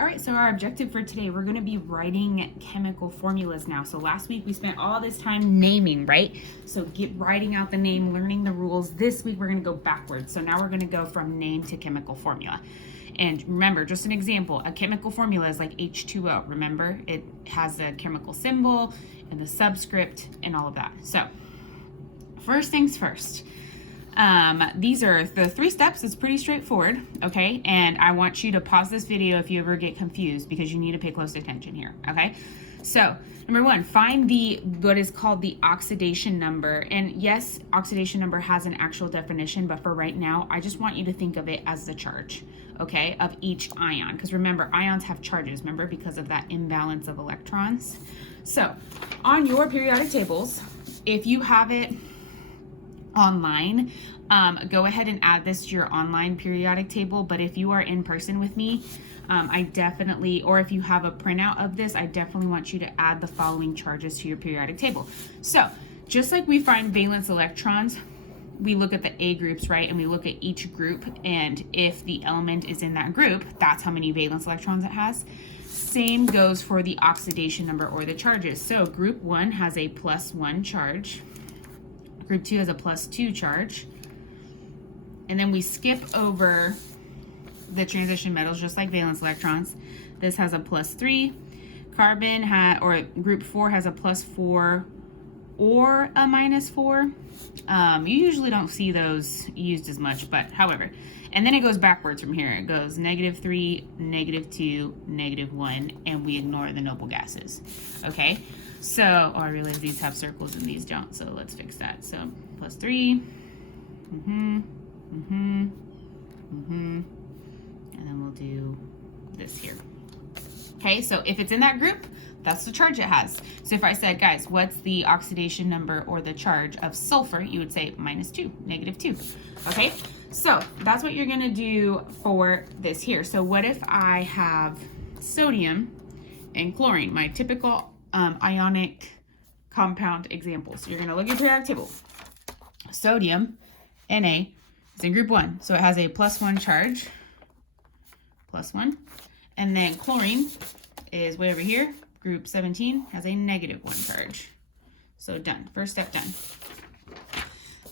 All right, so our objective for today, we're gonna be writing chemical formulas now. So last week we spent all this time naming, right? So writing out the name, learning the rules. This week we're gonna go backwards. So now we're gonna go from name to chemical formula. And remember, just an example, a chemical formula is like H2O. Remember, it has the chemical symbol and the subscript and all of that. So first things first. These are the 3 steps. It's pretty straightforward, okay? And I want you to pause this video if you ever get confused because you need to pay close attention here, okay? So, number 1, find what is called the oxidation number. And yes, oxidation number has an actual definition, but for right now, I just want you to think of it as the charge, okay, of each ion. Because remember, ions have charges, remember, because of that imbalance of electrons. So, on your periodic tables, if you have it online, go ahead and add this to your online periodic table. But if you are in person with me, I definitely, or if you have a printout of this, I definitely want you to add the following charges to your periodic table. So just like we find valence electrons, we look at the A groups, right? And we look at each group, and if the element is in that group, that's how many valence electrons it has. Same goes for the oxidation number or the charges. So group 1 has a +1 charge. Group 2 has a +2 charge. And then we skip over the transition metals, just like valence electrons. This has a +3. Carbon or group 4 has a +4 or a -4. You usually don't see those used as much, but however. And then it goes backwards from here. It goes -3, -2, -1, and we ignore the noble gases, okay? So, I realize these have circles and these don't, so let's fix that. So, +3, and then we'll do this here. Okay, so if it's in that group, that's the charge it has. So if I said, guys, what's the oxidation number or the charge of sulfur, you would say -2, -2. Okay, so that's what you're gonna do for this here. So what if I have sodium and chlorine, my typical ionic compound examples? So you're gonna look at your periodic table. Sodium, Na, is in group 1, so it has a +1 charge, +1, and then chlorine is way over here, group 17, has a -1 charge. So done, first step done.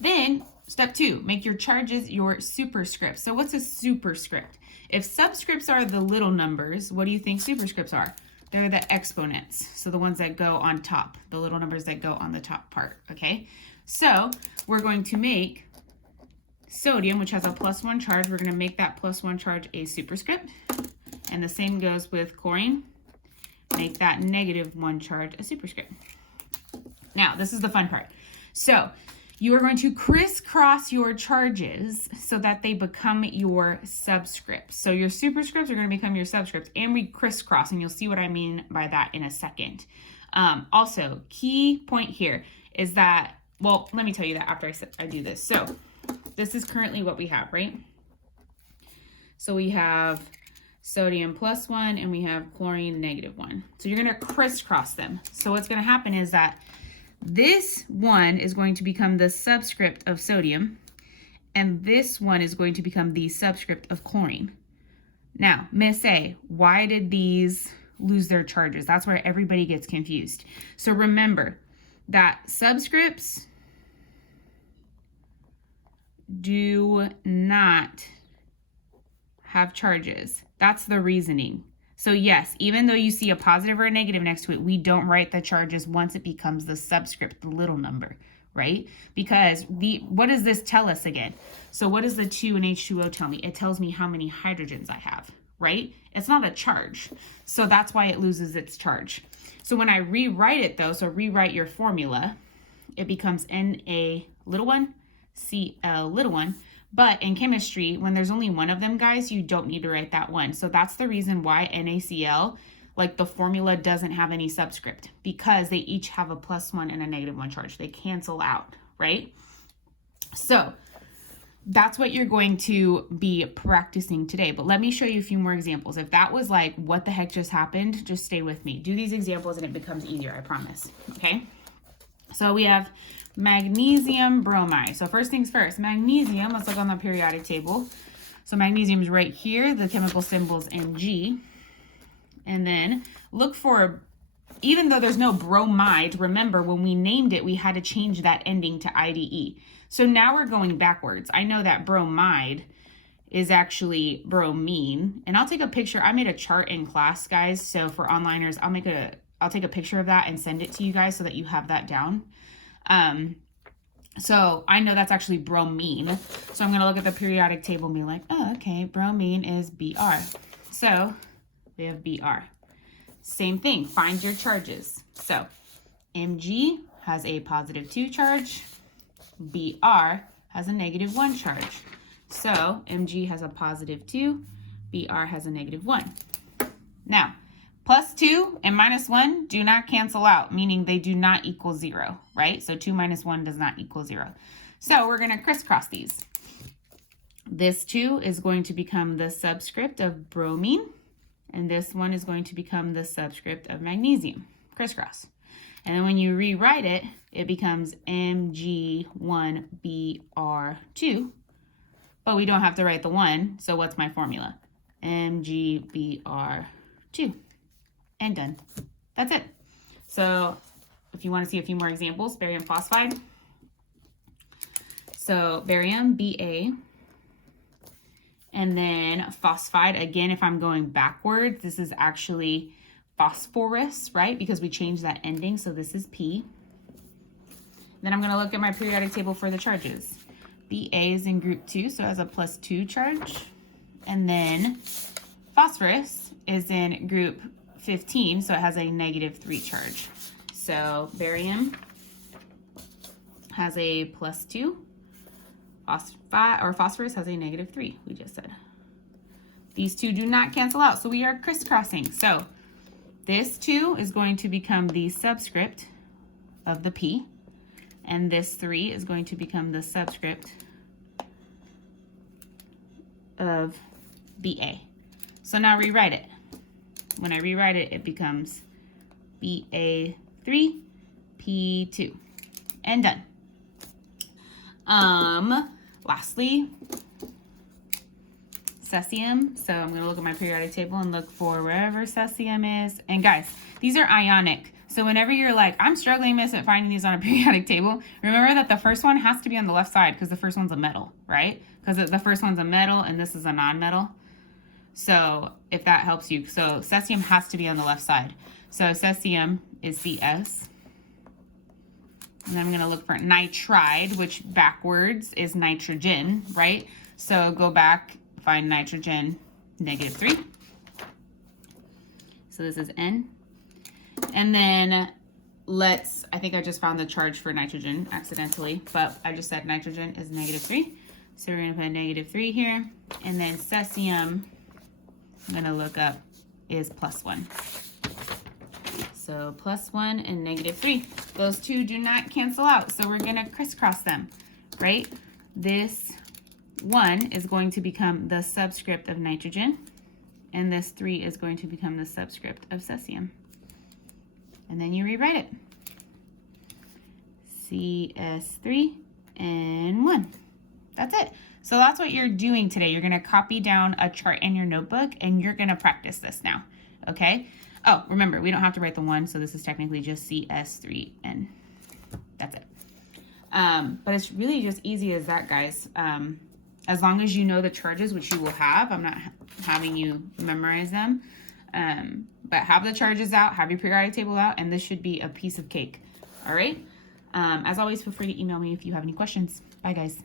Then step 2, make your charges your superscript. So what's a superscript? If subscripts are the little numbers, what do you think superscripts are? They're the exponents, so the ones that go on top, the little numbers that go on the top part, okay? So we're going to make sodium, which has a +1 charge, we're gonna make that +1 charge a superscript. And the same goes with chlorine. Make that -1 charge a superscript. Now, this is the fun part. So you are going to crisscross your charges so that they become your subscripts. So your superscripts are going to become your subscripts, and we crisscross, and you'll see what I mean by that in a second. Also, key point here is that, well, let me tell you that after I do this. So this is currently what we have, right? So we have sodium +1 and we have chlorine -1. So you're going to crisscross them. So what's going to happen is that this one is going to become the subscript of sodium, and this one is going to become the subscript of chlorine. Now, Miss A, why did these lose their charges? That's where everybody gets confused. So remember that subscripts do not have charges. That's the reasoning. So yes, even though you see a positive or a negative next to it, we don't write the charges once it becomes the subscript, the little number, right? Because what does this tell us again? So what does the 2 in H2O tell me? It tells me how many hydrogens I have, right? It's not a charge. So that's why it loses its charge. So when I rewrite it though, so rewrite your formula, it becomes Na(1), Cl(1). But in chemistry, when there's only one of them, guys, you don't need to write that one. So that's the reason why NaCl, like the formula, doesn't have any subscript, because they each have a +1 and a -1 charge. They cancel out, right? So that's what you're going to be practicing today. But let me show you a few more examples. If that was like, what the heck just happened, just stay with me. Do these examples and it becomes easier, I promise, okay? So we have magnesium bromide. So first things first, magnesium, let's look on the periodic table. So magnesium is right here. The chemical symbol is Mg. And then look for, even though there's no bromide, remember when we named it, we had to change that ending to IDE. So now we're going backwards. I know that bromide is actually bromine. And I'll take a picture. I made a chart in class, guys. So for onliners, I'll take a picture of that and send it to you guys so that you have that down. So I know that's actually bromine. So I'm going to look at the periodic table and be like, oh, okay, bromine is Br. So we have Br. Same thing, find your charges. So Mg has a +2 charge. Br has a -1 charge. So Mg has a +2, Br has a -1. Now, +2 and -1 do not cancel out, meaning they do not equal 0, right? So 2 minus 1 does not equal 0. So we're going to crisscross these. This 2 is going to become the subscript of bromine, and this one is going to become the subscript of magnesium. Crisscross. And then when you rewrite it, it becomes Mg1Br2, but we don't have to write the 1, so what's my formula? MgBr2. And done. That's it. So if you want to see a few more examples, barium phosphide. So barium, Ba, and then phosphide. Again, if I'm going backwards, this is actually phosphorus, right? Because we changed that ending, so this is P. Then I'm going to look at my periodic table for the charges. Ba is in group 2, so it has a +2 charge. And then phosphorus is in group 15, so it has a -3 charge. So barium has a +2. Phosphorus has a -3, we just said. These two do not cancel out, so we are crisscrossing. So this 2 is going to become the subscript of the P, and this 3 is going to become the subscript of Ba. So now rewrite it. When I rewrite it, it becomes Ba3, P2, and done. Lastly, cesium. So I'm going to look at my periodic table and look for wherever cesium is. And guys, these are ionic. So whenever you're like, I'm struggling, miss, at finding these on a periodic table, remember that the first one has to be on the left side because the first one's a metal, right? Because the first one's a metal and this is a non-metal. So if that helps you, so cesium has to be on the left side. So cesium is Cs. And then I'm going to look for nitride, which backwards is nitrogen, right? So go back, find nitrogen, -3. So this is N. And then I think I just found the charge for nitrogen accidentally, but I just said nitrogen is -3. So we're going to put -3 here. And then cesium, I'm going to look up, is +1. So +1 and -3. Those two do not cancel out, so we're going to crisscross them, right? This 1 is going to become the subscript of nitrogen, and this 3 is going to become the subscript of cesium. And then you rewrite it. CS3 and 1. That's it. So that's what you're doing today. You're going to copy down a chart in your notebook, and you're going to practice this now, okay? Oh, remember, we don't have to write the 1, so this is technically just CS3N. That's it. But it's really just easy as that, guys. As long as you know the charges, which you will have. I'm not having you memorize them. But have the charges out, have your periodic table out, and this should be a piece of cake. All right? As always, feel free to email me if you have any questions. Bye, guys.